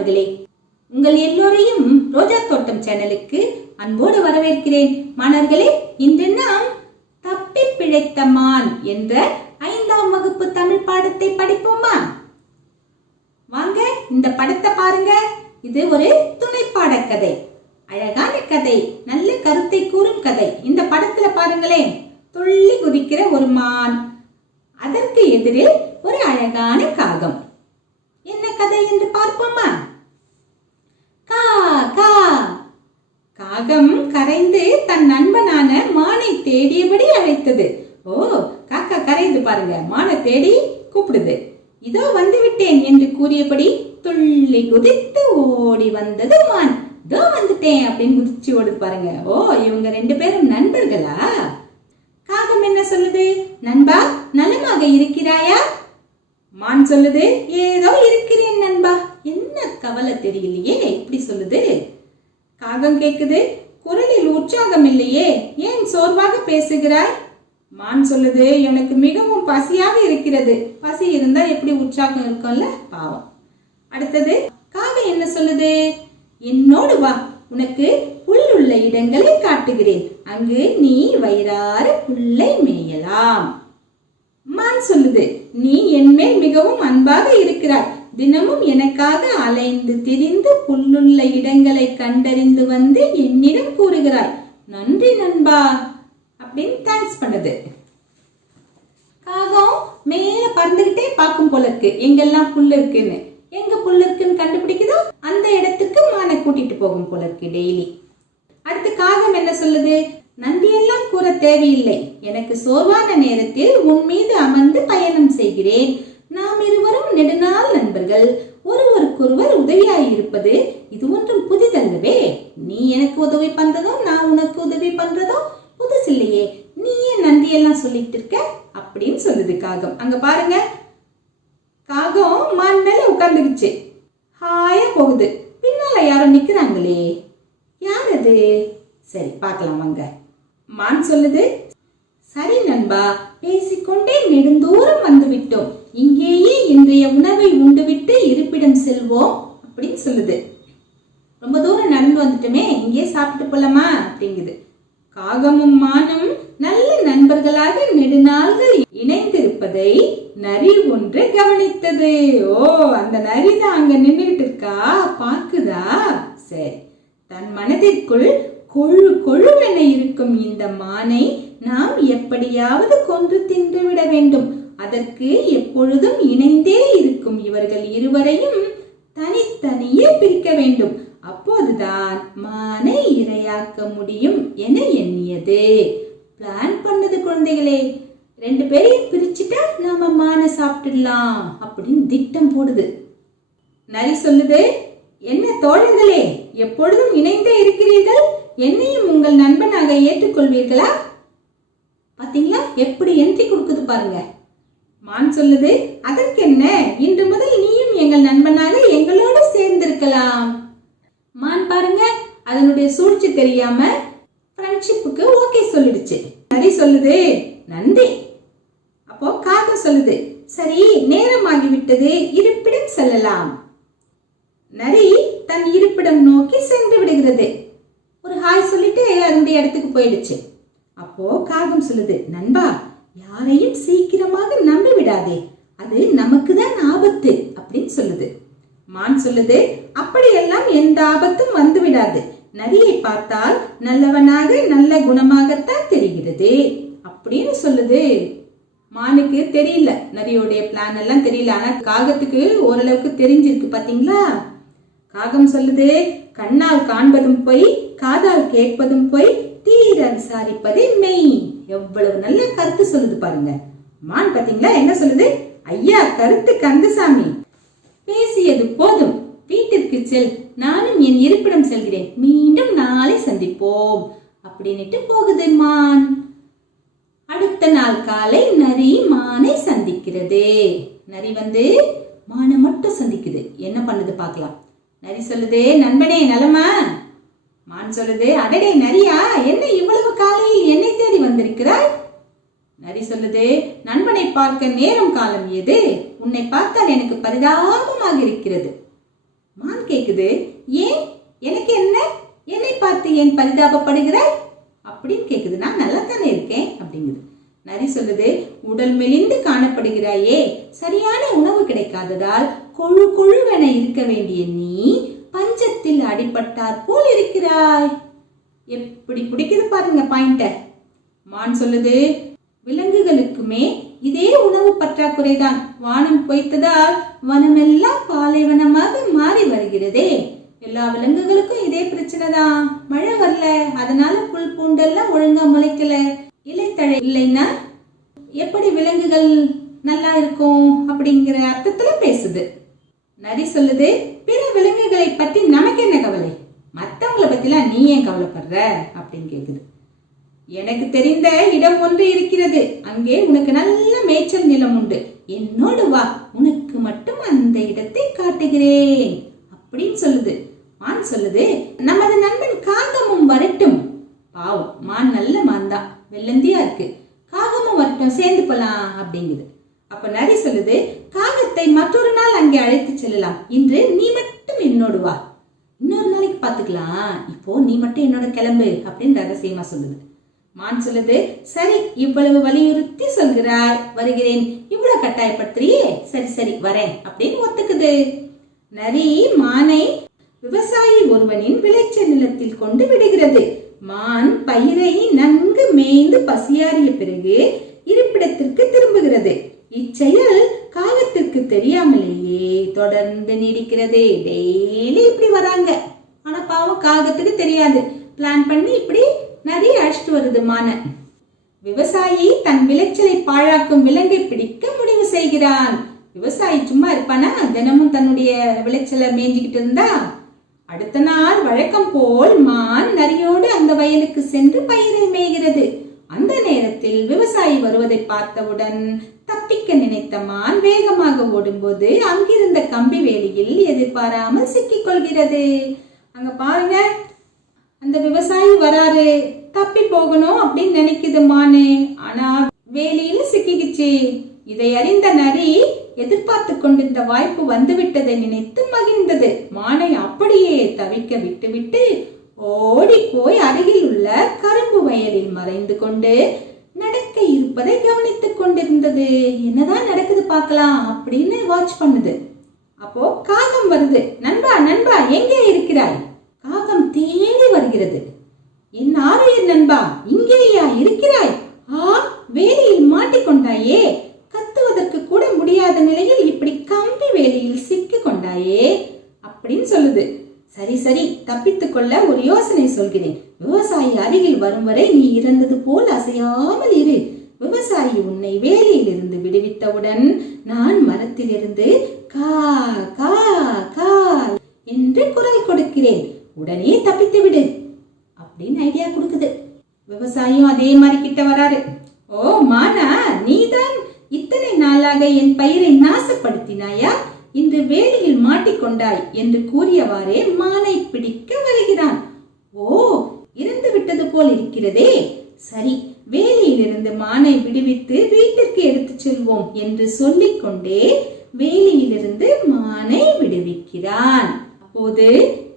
மாணவர்களே, உங்கள் எல்லோரையும் ரோஜா தோட்டம் சேனலுக்கு அன்போடு வரவேற்கிறேன். மாணவர்களே, இன்று நாம் தப்பி பிழைத்த மான் என்ற 5ஆம் வகுப்பு தமிழ் பாடத்தை படிப்போமா? வாங்க, இந்த படத்தை பாருங்க. இது ஒரு துணைப்பாட கதை, அழகான கதை, நல்ல கருத்தை கூறும் கதை. இந்த படத்துல பாருங்களேன், துள்ளி குதிக்கிற ஒரு மான், அதற்கு எதிரில் ஒரு அழகான காகம். என்ன கதை என்று பார்ப்போமா? கா கா. காகம் கரைந்து தன் நண்பனான மானை தேடியபடி அழைத்தது. ஓ, காக்கா கரைந்து பாருங்க, மானை தேடி கூப்பிடுது. இதோ வந்து விட்டேன் என்று கூறியபடி துள்ளி குதித்து ஓடி வந்தது மான். இதோ வந்துட்டேன் அப்படின்னு குதிச்சு ஓடு பாருங்க. ஓ, இவங்க 2 பேரும் நண்பர்களா? காகம் என்ன சொல்லுது? நண்பா, நலமாக இருக்கிறாயா? மான் சொல்லுது, ஏதோ இருக்கிறேன் நண்பா. என்ன கவலை தெரியலையே, இப்படி சொல்லுது. காகம் கேக்குது, குரலில் உற்சாகம் இல்லையே, ஏன் சோர்வாக பேசுகிறாய்? மான் சொல்லுது, எனக்கு மிகவும் பசியாக இருக்கிறது. பசி இருந்தா எப்படி உற்சாகம் இருக்கும்ல, பாவம். அடுத்தது காகம் என்ன சொல்லுது? என்னோடு வா, உனக்கு புல் உள்ள இடங்களை காட்டுகிறேன். அங்கு நீ வயிறார புல்லை மேயலாம். மான் சொல்லுது, நீ என்மேல் மிகவும் அன்பாக இருக்கிறாய். தினமும் எனக்காக அலைந்து திரிந்து புல்லுள்ள இடங்களை கண்டறிந்து வந்து என்னிடம் கூறுகிறாய். நன்றி நண்பா அப்படின்னு தேங்க்ஸ் பண்ணுது. காகம் மேல பறந்துகிட்டே பார்க்கும் போல இருக்கு, எங்கெல்லாம் புல் இருக்குன்னு. எங்க புல் இருக்குன்னு கண்டுபிடிக்குதோ அந்த இடத்துக்கு மானை கூட்டிட்டு போகும் போல இருக்கு டெய்லி. அடுத்து காகம் என்ன சொல்லுது? நன்றியெல்லாம் கூற தேவையில்லை. எனக்கு சோர்வான நேரத்தில் உன் மீது அமர்ந்து பயணம் செய்கிறேன். நாம் இருவரும் நெடுநாள் நண்பர்கள், ஒருவருக்கொருவர் உதவியாயிருப்பது இது ஒன்றும் புதிதல்லவே. நீ எனக்கு உதவி பண்றதோ நான் உனக்கு உதவி பண்றதோ புதுசில்லையே. நீ ஏன் நன்றியெல்லாம் சொல்லிட்டு இருக்க அப்படின்னு சொல்லுது காகம். அங்க பாருங்க, காகம் மான் மேல உட்கார்ந்துக்குச்சு, ஹாயா போகுது. பின்னால யாரும் நிக்கிறாங்களே, யார் அது? சரி பார்க்கலாம் வாங்க. மான் சொல்லுது, சரி நண்பா, பேசிக்கொண்டே நெடுந்தூரம் வந்து விட்டோம். இங்கேயே இன்றைய உணவை உண்டுவிட்டு இருப்பிடம் செல்வோம் அப்படின்னு சொல்லுது. ரொம்ப தூரம் நடந்து வந்துட்டோமே, இங்கே சாப்பிட்டு போலாமா அப்படிங்குது. காகமும் மானும் நல்ல நண்பர்களாக நெடுநாள்கள் இணைந்திருப்பதை நரி ஒன்று கவனித்தது. ஓ, அந்த நரி தான் அங்க நின்றுகிட்டு இருக்கா, பாக்குதா? சரி, தன் மனதிற்குள் கொழு கொழுவென இருக்கும் இந்த மானை நாம் எப்படியாவது கொன்று தின்று விட வேண்டும். அதற்கு எப்பொழுதும் இணைந்தே இருக்கும் இவர்கள் இருவரையும் தனித்தனியே பிரிக்க வேண்டும். அப்போதுதான் மானை இரையாக்க முடியும் என எண்ணியது. பிளான் பண்ணது குழந்தைகளே. 2 பேரையும் பிரிச்சுட்டா நாம மானை சாப்பிட்டுடலாம் அப்படின்னு திட்டம் போடுது. நரி சொல்லுது, என்ன தோழர்களே, எப்பொழுதும் இணைந்தே இருக்கிறீர்கள், என்னையும் உங்கள் நண்பனாக ஏற்றுக்கொள்வீர்களா? பாத்தீங்களா எப்படி என்ட்ரி கொடுக்குது பாருங்க. மான் சொல்லுது, அதற்கு என்ன, இன்று முதல் நீயும் எங்கள் நண்பனாக எங்களோடு சேர்ந்திருக்கலாம். மான் பாருங்க, அதனுடைய சூழ்ச்சி தெரியாம ஃப்ரெண்ட்ஷிப்புக்கு ஓகே சொல்லிடுச்சு. நரி சொல்லுது, நன்றி. அப்போ காகம் சொல்லுது, சரி நேரமாகிவிட்டது, இருப்பிடம் செல்லலாம். நரி தன் இருப்பிடம் நோக்கி சென்று விடுகிறது. ஒரு ஹாய் சொல்லிட்டு அதனுடைய இடத்துக்கு போயிடுச்சு. அப்போ காகம் சொல்லுது, நண்பா, யாரையும் சீக்கிரமாக நம்பி விடாதே, அது நமக்கு தான் ஆபத்து அப்படின்னு சொல்லுது. மான் சொல்லுது, அப்படியெல்லாம் எந்த ஆபத்தும் வந்து விடாது. நரியை பார்த்தால் நல்லவனாக நல்ல குணமாகத்தான் தெரிகிறது அப்படின்னு சொல்லுது. மானுக்கு தெரியல, நரியோடைய பிளான் எல்லாம் தெரியல. ஆனா காகத்துக்கு ஓரளவுக்கு தெரிஞ்சிருக்கு. பாத்தீங்களா? காகம் சொல்லுது, கண்ணால் காண்பதும் பொய், காதால் கேட்பதும் பொய், தீர விசாரிப்பதே மெய். எவ்வளவு நல்ல கருத்து சொல்லுது பாருங்க. மான் பாத்தீங்களா என்ன சொல்லுது? ஐயா கருத்து கந்தசாமி, பேசியது போதும், வீட்டிற்கு செல், நானும் என் இருப்பிடம் செல்கிறேன், மீண்டும் நாளை சந்திப்போம் அப்படின்னுட்டு போகுது மான். அடுத்த நாள் காலை நரி மானை சந்திக்கிறது. நரி வந்து மானை மட்டும் சந்திக்குது. என்ன பண்ணுது பார்க்கலாம். நரி சொல்லுது, நண்பனே நலமா? மான் சொல்லுது, அடடே நரியா, என்ன இவ்வளவு காலையில் என்னை தேடி வந்திருக்கிறாய்? நரி சொல்லுது, நண்பனை பார்க்க நேரம் காலம் எது? உன்னை பார்த்தால் எனக்கு பரிதாபமாக இருக்கிறது. மான் கேக்குது, ஏன், எனக்கு என்ன, என்னை பார்த்து ஏன் பரிதாபப்படுகிறாய் அப்படின்னு கேக்குது. நான் நல்லா தானே இருக்கேன் அப்படிங்குது. நரி சொல்லுது, உடல் மெலிந்து காணப்படுகிறாயே, சரியான உணவு கிடைக்காததால் கொழு கொழுவென இருக்க வேண்டிய நீ பஞ்சத்தில் அடிபட்டார் போல் இருக்கிறாய். எப்படி பிடிக்குது பாருங்க பாயிண்ட. மான் சொல்லுது, விலங்குகளுக்குமே இதே உணவு பற்றாக்குறைதான். வானம் பொய்த்ததால் வனமெல்லாம் பாலைவனமாக மாறி வருகிறதே. எல்லா விலங்குகளுக்கும் இதே பிரச்சனை தான். மழை வரல, அதனால புல் பூண்டெல்லாம் ஒழுங்கா முளைக்கல. இலைத்தழை இல்லைன்னா எப்படி விலங்குகள் நல்லா இருக்கும் அப்படிங்கிற அர்த்தத்துல பேசுது. நரி சொல்லுது, பிற விலங்குகளை பத்தி நமக்கு என்ன கவலை, மற்றவங்களை பத்திலாம் நீ ஏன் கவலைப்படுற அப்படின்னு கேக்குது. எனக்கு தெரிந்த இடம் ஒன்று இருக்கிறது, அங்கே உனக்கு நல்ல மேய்ச்சல் நிலம் உண்டு, என்னோடு வா, உனக்கு மட்டும் அந்த இடத்தை காட்டுகிறேன் அப்படின்னு சொல்லுது. மான் சொல்லுது, நமது நண்பன் காகமும் வரட்டும். பாவம், மான் நல்ல மான் தான், வெள்ளந்தியா இருக்கு, காகமும் வரட்டும், சேர்ந்து போலாம் அப்படிங்குது. அப்ப நரி சொல்லுது, காகத்தை மற்றொரு நாள் அங்கே அழைத்து செல்லலாம், இன்று நீ மட்டும் என்னோடு வா, இன்னொரு நாளைக்கு பாத்துக்கலாம், இப்போ நீ மட்டும் என்னோட கிளம்பு அப்படின்னு ரகசியமா சொல்லுது. மான் சொல்லுது, சரி, இவ்வளவு வலியுறுத்தி சொல்கிறாய், வருகிறேன், இவ்வளவு கட்டாயப்படுத்துறியே, சரி சரி வரேன் அப்படின்னு ஒத்துக்குது. நரி மானை விவசாயி ஒருவனின் விளைச்சல் நிலத்தில் கொண்டு விடுகிறது. மான் பயிரை நன்கு மேய்ந்து பசியாறிய பிறகு இருப்பிடத்திற்கு திரும்புகிறது. இச்செயல் காகத்திற்கு தெரியாமலேயே தொடர்ந்து நீடிக்கிறது. டெய்லி இப்படி வராங்க, ஆனா பாவம் காகத்துக்கு தெரியாது. பிளான் பண்ணி இப்படி நரி அழைச்சிட்டு வருது மான. விவசாயி தன் விளைச்சலை பாழாக்கும் விலங்கை பிடிக்க முடிவு செய்கிறான். விவசாயி சும்மா இருப்பானா, தினமும் தன்னுடைய விளைச்சலை மேய்ஞ்சிக்கிட்டு இருந்தா? அடுத்த நாள் வழக்கம் போல் மான் நரியோடு அந்த வயலுக்கு சென்று பயிரை மேய்கிறது. அந்த நேரத்தில் விவசாயி வருவதை பார்த்தவுடன் தப்பிக்க நினைத்த மான் வேகமாக ஓடும்போது அங்கிருந்த கம்பி வேலியில் எதிர்பாராமல் சிக்கிக் கொள்கிறது. அங்க பாருங்க, அந்த விவசாயி வராரு, தப்பி போகணும் அப்படின்னு நினைக்குது மானு, ஆனா வேலியில சிக்கிக்குச்சு. இதை அறிந்த நரி எதிர்பார்த்து கொண்டிருந்த வாய்ப்பு வந்துவிட்டதை நினைத்து மகிழ்ந்தது. மானை அப்படியே தவிக்க விட்டுவிட்டு ஓடி போய் அருகில் உள்ள கரும்பு வயலில் மறைந்து கொண்டு நடக்க இருப்பதை கவனித்துக் கொண்டிருந்தது. என்னதான் நடக்குது பார்க்கலாம் அப்படின்னு வாட்ச் பண்ணுது. அப்போ காகம் வருது. நண்பா நண்பா, எங்கே இருக்கிறாய்? காகம் தேடி வருகிறது. என் ஆரோயர் நண்பா, இங்கேயா இருக்கிறாய்? வேலியில் மாட்டிக்கொண்டாயே, கத்துவதற்கு கூட முடியாத நிலையில் இப்படி கம்பி வேலியில் சிக்கி கொண்டாயே அப்படின்னு சொல்லுது. சரி சரி, தப்பித்துக் கொள்ள ஒரு யோசனை சொல்கிறேன். விவசாயி அருகில் வரும் வரை நீ இறந்தது போல் அசையாமல் இரு. விவசாயி உன்னை வேலியில் இருந்து விடுவித்தவுடன் நான் மரத்திலிருந்து கா கா கா என்று குரல் கொடுக்கிறேன், உடனே தப்பித்து விடு அப்படின்னு ஐடியா கொடுக்குது. விவசாயியும் அதே மாதிரி கிட்ட வராரு. ஓ மானா, நீதான் இத்தனை நாளாக என் பயிரை நாசப்படுத்தினாயா? இன்று வேலியில் மாட்டிக்கொண்டாய் என்று கூறியவாறே மானை பிடிக்க வருகிறான். ஓ, இறந்து விட்டது போல் இருக்கிறதே. சரி, வேலியில் இருந்து மானை விடுவித்து வீட்டிற்கு எடுத்து செல்வோம் என்று சொல்லிக் கொண்டே வேலியிலிருந்து மானை விடுவிக்கிறான். அப்போது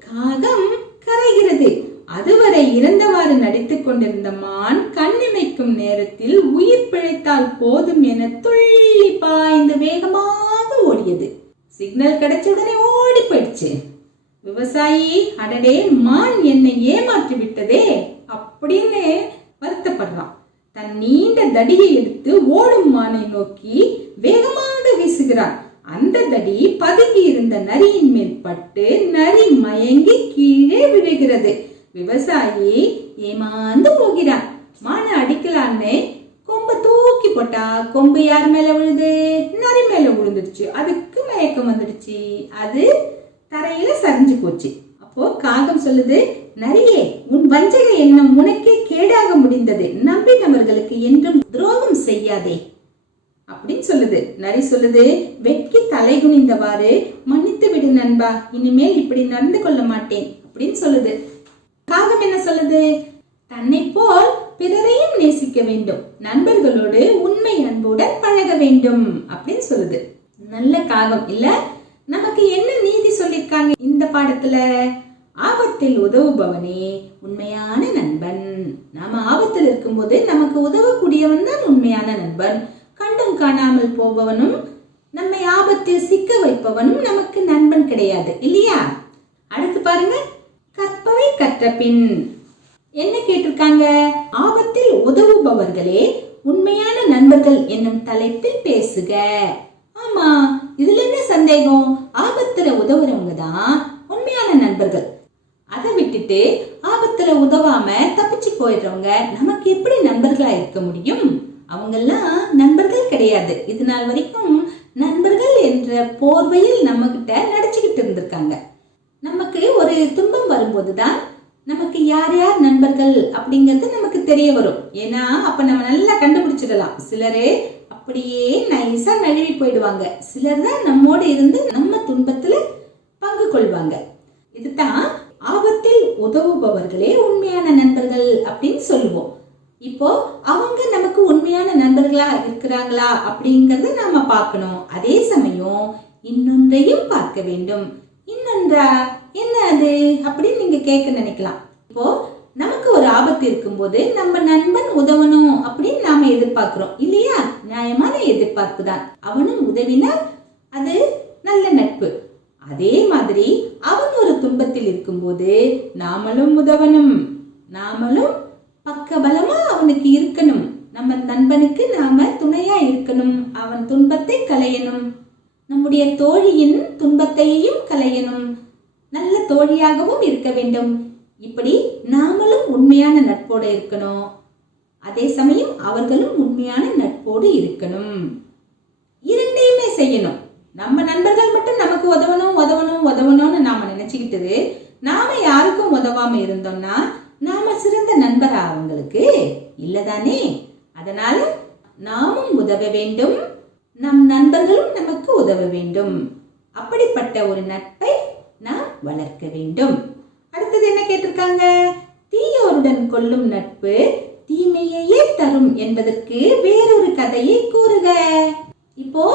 காகம் கரைகிறது. அதுவரை இறந்தவாறு நடித்துக் கொண்டிருந்த மான் கண்ணிமைக்கும் நேரத்தில் உயிர் பிழைத்தால் போதும் என துள்ளி பாய்ந்து வேகமாக ஓடியது. சிக்னல் கிடைச்ச உடனே ஓடி போயிடுச்சு. விவசாயி, அடடே, மான் என்னை ஏமாற்றி விட்டதே அப்படின்னு வருத்தப்படுறான். தன் நீண்ட தடியை எடுத்து ஓடும் மானை நோக்கி வேகமாக வீசுகிறான். அந்த தடி பதுங்கி இருந்த நரியின் மேல் பட்டு நரி மயங்கி கீழே விழுகிறது. விவசாயி ஏமாந்து போகிறான். மான அடிக்கலான்னு கொம்பை தூக்கி போட்டா கொம்பு யார் மேல விழுது? நரி மேல விழுந்துடுச்சு. அதுக்கு மயக்கம் வந்துடுச்சு. அது தரையில சரிஞ்சு போச்சு. அப்போ காகம் சொல்லுது, நரியே, உன் வஞ்சக எண்ணம் உனக்கே கேடாக முடிந்தது. நம்பினவர்களுக்கு என்றும் துரோகம் செய்யாதே அப்படின்னு சொல்லுது. நரி சொல்லுது, வெட்கி தலை குனிந்தவாறு, மன்னித்து விடு நண்பா, இனிமேல் இப்படி நடந்து கொள்ள மாட்டேன் அப்படின்னு சொல்லுது. காகம் என்ன சொல்லுது? தன்னை போல் பிறரையும் நேசிக்க வேண்டும், நண்பர்களோடு உண்மை அன்புடன் பழக வேண்டும் அப்படின்னு சொல்லுது. நல்ல காகம் இல்ல? நமக்கு என்ன நீதி சொல்லிருக்காங்க இந்த பாடத்துல? ஆபத்தில் உதவுபவனே உண்மையான நண்பன். நாம ஆபத்தில் இருக்கும்போது நமக்கு உதவக்கூடியவன் தான் உண்மையான நண்பன். கண்டும் காணாமல் போபவனும் நம்மை ஆபத்தில் சிக்க வைப்பவனும் நமக்கு நண்பன் கிடையாது, இல்லையா? அடுத்து பாருங்க, கற்பவை கற்ற பின். என்ன கேட்டிருக்காங்க? ஆபத்தில் உதவுபவர்களே உண்மையான நண்பர்கள் என்னும் தலைப்பில் பேசுக. ஆமா, இதுல என்ன சந்தேகம்? ஆபத்துல உதவுறவங்க தான் உண்மையான நண்பர்கள். அதை விட்டுட்டு ஆபத்துல உதவாம தப்பிச்சு போயிடுறவங்க நமக்கு எப்படி நண்பர்களா இருக்க முடியும்? அவங்கெல்லாம் நண்பர்கள் கிடையாது. இது நாள் வரைக்கும் நண்பர்கள் என்ற போர்வையில் நம்ம கிட்ட நடிச்சுக்கிட்டு இருந்திருக்காங்க. நமக்கு ஒரு துன்பம் வரும்போதுதான் நமக்கு யார் யார் நண்பர்கள் அப்படிங்கிறது நமக்கு தெரிய வரும். ஏன்னா அப்ப நம்ம நல்லா கண்டுபிடிச்சிடலாம். சிலரு அப்படியே நைஸா நழுவி போயிடுவாங்க, சிலர் தான் நம்மோடு இருந்து நம்ம துன்பத்துல பங்கு கொள்வாங்க. இதுதான் ஆபத்தில் உதவுபவர்களே உண்மையான நண்பர்கள் அப்படின்னு சொல்லுவோம். இப்போ அவங்க நமக்கு உண்மையான நண்பர்களா இருக்கிறாங்களா அப்படிங்கறத நாம பார்க்கணும். அதே சமயம் இன்னொன்றையும் பார்க்க வேண்டும். இன்னொன்றா? என்ன அது அப்படின்னு நீங்க கேட்க நினைக்கலாம். இப்போ நமக்கு ஒரு ஆபத்து இருக்கும்போது நம்ம நண்பன் உதவணும் அப்படின்னு நாம எதிர்பார்க்கிறோம், இல்லையா? நியாயமான எதிர்பார்ப்பு தான். அவனும் உதவினால் அது நல்ல நட்பு. அதே மாதிரி அவன் ஒரு துன்பத்தில் இருக்கும்போது நாமளும் உதவணும், நாமளும் பக்கபலமா அவனுக்கு இருக்கணும். நம்ம நண்பனுக்கு நாம துணையா இருக்கணும், அவன் துன்பத்தை களையணும், நம்முடைய தோழியின் துன்பத்தையும் களையணும், நல்ல தோழியாகவும் இருக்க வேண்டும். இப்படி நாமளும் உண்மையான நட்போடு இருக்கணும், அதே சமயம் அவர்களும் உண்மையான நட்போடு இருக்கணும். இரண்டையுமே செய்யணும். நம்ம நண்பர்கள் மட்டும் நமக்கு உதவணும் உதவணும் உதவணும்னு நாம நினைச்சுக்கிட்டு நாம யாருக்கும் உதவாம இருந்தோம்னா நாம சிறந்த நண்பரா அவங்களுக்கு இல்லதானே? அதனால நாமும் உதவ வேண்டும், நம் நண்பர்களும் நமக்கு உதவ வேண்டும். அப்படிப்பட்ட ஒரு நட்பை நாம் வளர்க்க வேண்டும். அடுத்தது என்ன கேட்டிருக்காங்க? தீயோருடன் கொள்ளும் நட்பு தீமையையே தரும் என்பதற்கு வேறொரு கதையை கூறுக. இப்போ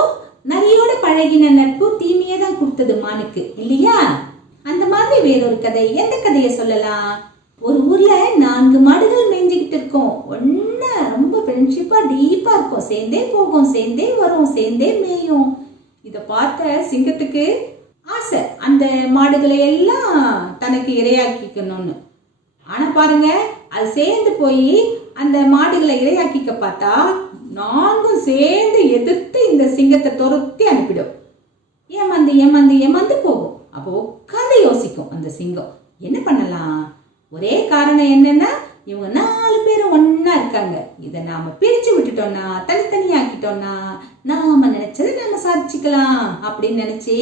நரியோட பழகின நட்பு தீமையை தான் கொடுத்தது மானுக்கு, இல்லையா? அந்த மாதிரி வேறொரு கதை, எந்த கதையை சொல்லலாம்? ஒரு ஊர்ல 4 மாடுகள் மேய்ஞ்சுக்கிட்டு இருக்கும். ஒன்னா ரொம்ப ஃப்ரெண்ட்ஷிப்பா டீப்பா இருக்கும். சேர்ந்தே போகும், சேர்ந்தே வரும், சேர்ந்தே மேயும். இத பார்த்த சிங்கத்துக்கு ஆசை அந்த மாடுகளை எல்லாம் தனக்கு இரையாக்கிக்கணும்னு. ஆனா பாருங்க, அது சேர்ந்து போய் அந்த மாடுகளை இரையாக்கிக்க பார்த்தா 4ம் சேர்ந்து எதிர்த்து இந்த சிங்கத்தை துரத்தி அனுப்பிடும். ஏமாந்து ஏமாந்து ஏமாந்து போகும். அப்போ உட்காந்து யோசிக்கும் அந்த சிங்கம், என்ன பண்ணலாம்? ஒரே காரணம் என்னன்னா, இவங்க 4 பேரும் ஒன்னா இருக்காங்க. இதை நாம பிரிச்சு விட்டுட்டோம்னா, தனித்தனியாக்கிட்டோம்னா நாம நினைச்சதை நாம சாதிச்சுக்கலாம் அப்படின்னு நினைச்சு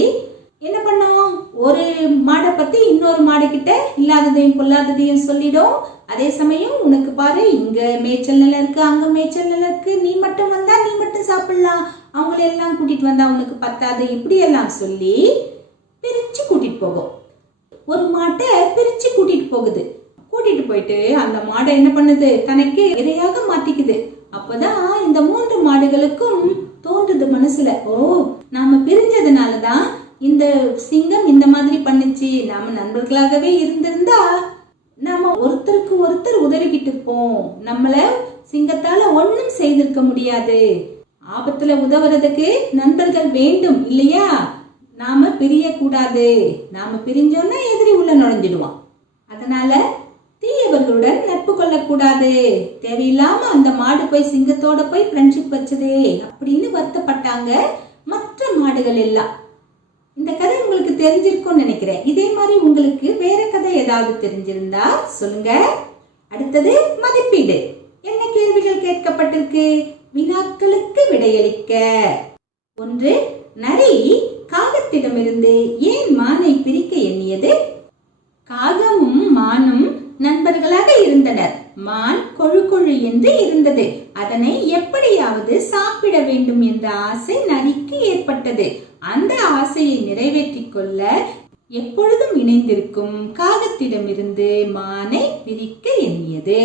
என்ன பண்ணோம்? ஒரு மாடை பத்தி இன்னொரு மாடு கிட்ட இல்லாததையும் பொல்லாததையும் சொல்லிடும். அதே சமயம் உனக்கு பாரு, இங்க மேய்ச்சல் நிலம் இருக்கு, அங்க மேய்ச்சல் நிலம் இருக்கு, நீ மட்டும் வந்தா நீ மட்டும் சாப்பிடலாம், அவங்கள எல்லாம் கூட்டிட்டு வந்தா உனக்கு பத்தாது, இப்படி எல்லாம் சொல்லி பிரிச்சு கூட்டிட்டு போகும். ஒரு மாட்டை பிரிச்சு கூட்டிட்டு போகுது. கூட்டிட்டு போயிட்டு அந்த மாடை என்ன பண்ணுது? தனக்கு இரையாக மாத்திக்குது. அப்பதான் இந்த 3 மாடுகளுக்கும் தோன்றுது மனசுல, ஓ நாம பிரிஞ்சதுனாலதான் இந்த சிங்கம் இந்த மாதிரி பண்ணுச்சு. நாம நண்பர்களாகவே இருந்திருந்தா நாம ஒருத்தருக்கு ஒருத்தர் உதவிக்கிட்டு இருப்போம். நம்மள சிங்கத்தால ஒண்ணும் செய்திருக்க முடியாது. ஆபத்துல உதவுறதுக்கு நண்பர்கள் வேண்டும், இல்லையா? நாம பிரிய கூடாது. நாம பிரிஞ்சோம்னா எதிரி உள்ள நுழைஞ்சிடுவான். அதனால தீயவர்களுடன் நட்பு கொள்ளக்கூடாது. தேவையில்லாம அந்த மாடு போய் சிங்கத்தோட போய் ஃப்ரெண்ட்ஷிப் வச்சதே அப்படின்னு வருத்தப்பட்டாங்க மற்ற மாடுகள் எல்லாம். இந்த கதை உங்களுக்கு தெரிஞ்சிருக்கும்னு நினைக்கிறேன். இதே மாதிரி உங்களுக்கு வேற கதை ஏதாவது தெரிஞ்சிருந்தா சொல்லுங்க. அடுத்தது மதிப்பீடு. என்ன கேள்விகள் கேட்கப்பட்டிருக்கு? வினாக்களுக்கு விடையளிக்க. 1. நரி காகத்திடமிருந்து ஏன் மானை பிரிக்க எண்ணியது? காகமும் மானும் நண்பர்களாக இருந்தனர். மான் கொழு கொழு என்று இருந்தது. அதனை எப்படியாவது சாப்பிட வேண்டும் என்ற ஆசை நரிக்கு ஏற்பட்டது. அந்த ஆசையை நிறைவேற்றிக் கொள்ள எப்பொழுதும் இணைந்திருக்கும் காகத்திடமிருந்து மானை பிரிக்க எண்ணியது.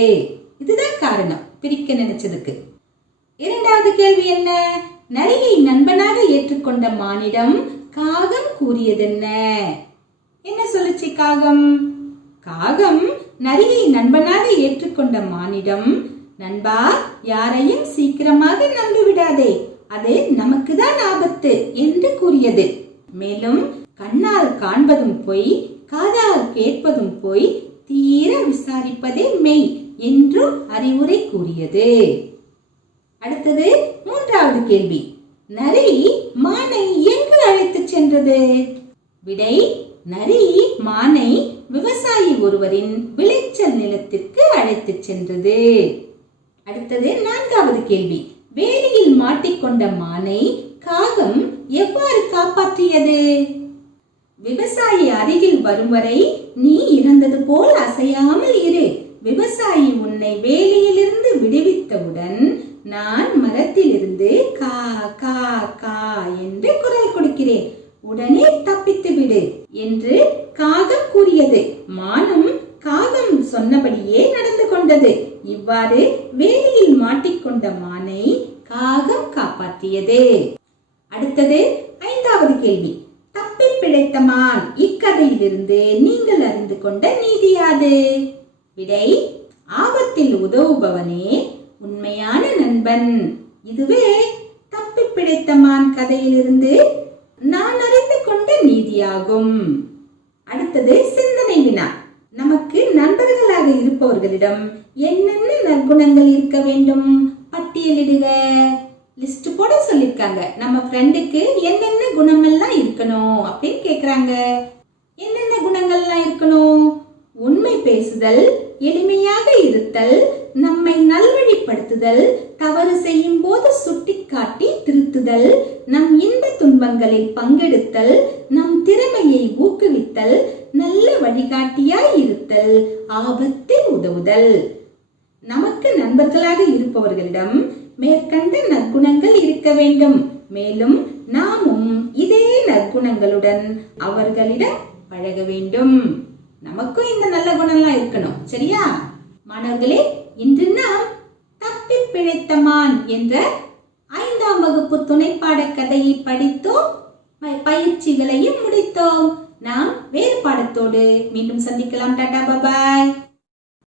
இதுதான் காரணம் பிரிக்க நினைச்சதுக்கு. 2வது கேள்வி என்ன? நரியை நண்பனாக ஏற்றுக்கொண்ட மானிடம் காகம் கூறியதென்ன? என்ன சொல்லுச்சு காகம்? காகம் நரியை நண்பனாக ஏற்றுக்கொண்ட மானிடம், நண்பா, யாரையும் சீக்கிரமாக நம்பிவிடாதே, அது நமக்கு தான் ஆபத்து என்று கூறியது. மேலும் கண்ணால் காண்பதும் பொய், காதால் கேட்பதும் பொய், தீர விசாரிப்பதே மெய் என்றும் அறிவுரை கூறியது. அடுத்தது 3வது கேள்வி. நரி மானை எங்கு அழைத்து சென்றது? விடை, நரி மானை விவசாயி ஒருவரின் விளைச்சல் நிலத்திற்கு அழைத்து சென்றது. அடுத்தது 4வது கேள்வி. வேலியில் மாட்டிக்கொண்ட மானை காகம் எவ்வாறு காப்பாற்றியது? விவசாயி அருகில் வரும் வரை நீ இறந்தது போல் அசையாமல் இரு. விவசாயி உன்னை வேலியிலிருந்து விடுவித்தவுடன் நான் மரத்திலிருந்து கா கா கா என்று குரல் கொடுக்கிறேன், உடனே தப்பித்து விடு என்று காகம் கூறியது. மானும் காகம் சொன்னபடியே நடந்து கொண்டது. இவ்வாறு வேலியில் மாட்டிக்கொண்ட மானை காகம் காப்பாற்றியது. அடுத்தது 5வது கேள்வி. தப்பி பிழைத்த மான் இக்கதையிலிருந்து நீங்கள் அறிந்து கொண்ட நீதி யாது? விடை, ஆபத்தில் உதவுபவனே உண்மையான நண்பன். இதுவே தப்பி பிழைத்த மான் கதையிலிருந்து நான் அறிந்து கொண்ட நீதியாகும். அடுத்தது சிந்தனை வினா. நமக்கு நண்பர்களாக இருப்பவர்களிடம் என்னென்ன நற்குணங்கள் இருக்க வேண்டும்? பட்டியலிடுக. லிஸ்ட் போட சொல்லிருக்காங்க. நம்ம ஃப்ரெண்டுக்கு என்னென்ன குணமெல்லாம் இருக்கணும் அப்படின்னு கேக்குறாங்க. என்னென்ன குணங்கள்லாம் இருக்கணும்? உண்மை பேசுதல், எளிமையாக இருத்தல், நம்மை நல்வழிப்படுத்துதல், தவறு செய்யும் போது சுட்டிக்காட்டி திருத்துதல், நம் இன்ப துன்பங்களில் பங்கெடுத்தல், நம் திறமையை ஊக்குவித்தல், நல்ல வழிகாட்டியாய் இருத்தல், ஆபத்தில் உதவுதல். நமக்கு நண்பர்களாக இருப்பவர்களிடம் மேற்கண்ட நற்குணங்கள் இருக்க வேண்டும். மேலும் நாமும் இதே நற்குணங்களுடன் அவர்களிடம் பழக வேண்டும். நமக்கும் இந்த நல்ல குணம்லாம் இருக்கணும். சரியா மாணவர்களே? இன்று நாம் தப்பி பிழைத்த மான் என்ற 5ஆம் வகுப்பு துணைப்பாட கதையை படித்தோம், பயிற்சிகளையும் முடித்தோம். நாம் வேறு பாடத்தோடு மீண்டும் சந்திக்கலாம். டாடா, பாய்.